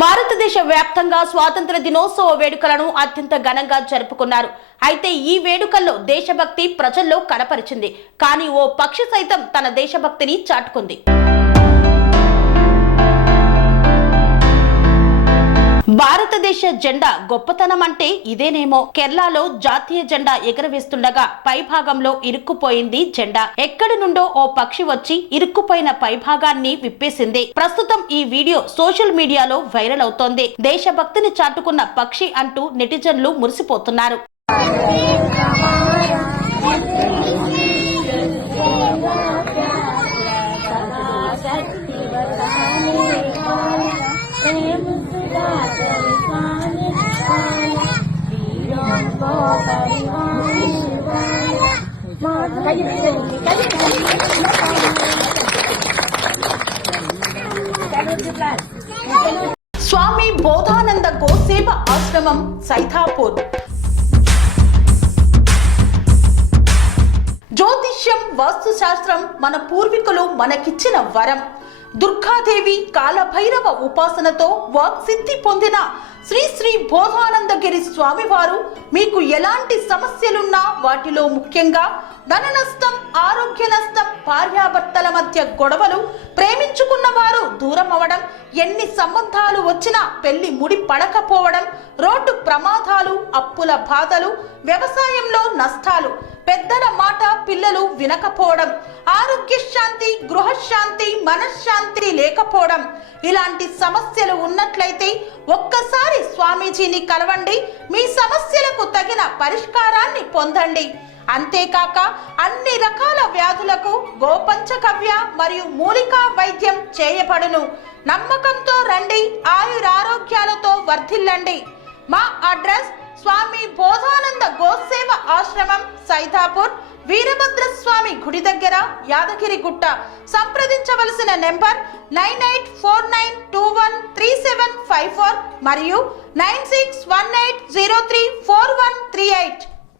భారతదేశ వ్యాప్తంగా స్వాతంత్ర దినోత్సవ వేడుకలను అత్యంత ఘనంగా జరుపుకున్నారు. అయితే ఈ వేడుకల్లో దేశభక్తి ప్రజల్లో కనపరిచింది. కానీ ఓ పక్షి సైతం తన దేశభక్తిని చాటుకుంది. భారతదేశ జెండా గొప్పతనం అంటే ఇదేనేమో. కేరళలో జాతీయ జెండా ఎగరవేస్తుండగా పైభాగంలో ఇరుక్కుపోయింది జెండా. ఎక్కడి నుండో ఓ పక్షి వచ్చి ఇరుక్కుపోయిన పైభాగాన్ని విప్పేసింది. ప్రస్తుతం ఈ వీడియో సోషల్ మీడియాలో వైరల్ అవుతోంది. దేశభక్తిని చాటుకున్న పక్షి అంటూ నెటిజన్లు మురిసిపోతున్నారు. స్వామి బోధానంద గోసేవ ఆశ్రమం సైథాపూర్. జ్యోతిష్యం, వాస్తుశాస్త్రం మన పూర్వీకులు మనకిచ్చిన వరం. దుర్గాదేవి, కాలభైరవ ఉపాసనతో వాక్సిద్ధి పొందిన శ్రీ శ్రీ బోధానందగిరి స్వామివారు మీకు ఎలాంటి సమస్యలున్నా, వాటిలో ముఖ్యంగా ధన నష్టం, ఆరోగ్య నష్టం, భార్యాభర్తల మధ్య గొడవలు, ప్రేమించుకున్న వారు దూరం అవడం, ఎన్ని సంబంధాలు వచ్చినా పెళ్లి ముడి పడకపోవడం, రోడ్డు ప్రమాదాలు, అప్పుల బాధలు, వ్యవసాయంలో నష్టాలు, పెద్దల మాట పిల్లలు వినకపోవడం, ఆరోగ్య శాంతి, గృహశాంతి, మనశ్శాంతి లేకపోవడం, ఇలాంటి సమస్యలు ఉన్నట్లయితే ఒక్కసారి స్వామీజీని కలవండి. మీ సమస్యలకు తగిన పరిష్కారాన్ని పొందండి. అంతేకాక అన్ని రకాల వ్యాధులకు గోపంచకవ్య మరియు మూలికా వైద్యం చేయబడును. నమ్మకంతో రండి, ఆయురారోగ్యాలతో వర్ధిల్లండి. మా అడ్రస్ స్వామి బోధానంద గోసేవ ఆశ్రమం, సైథాపూర్, వీరభద్రస్వామి గుడి దగ్గర, యాదగిరిగుట్ట. సంప్రదించవలసిన నెంబర్ 9849213754 మరియు 9618034138.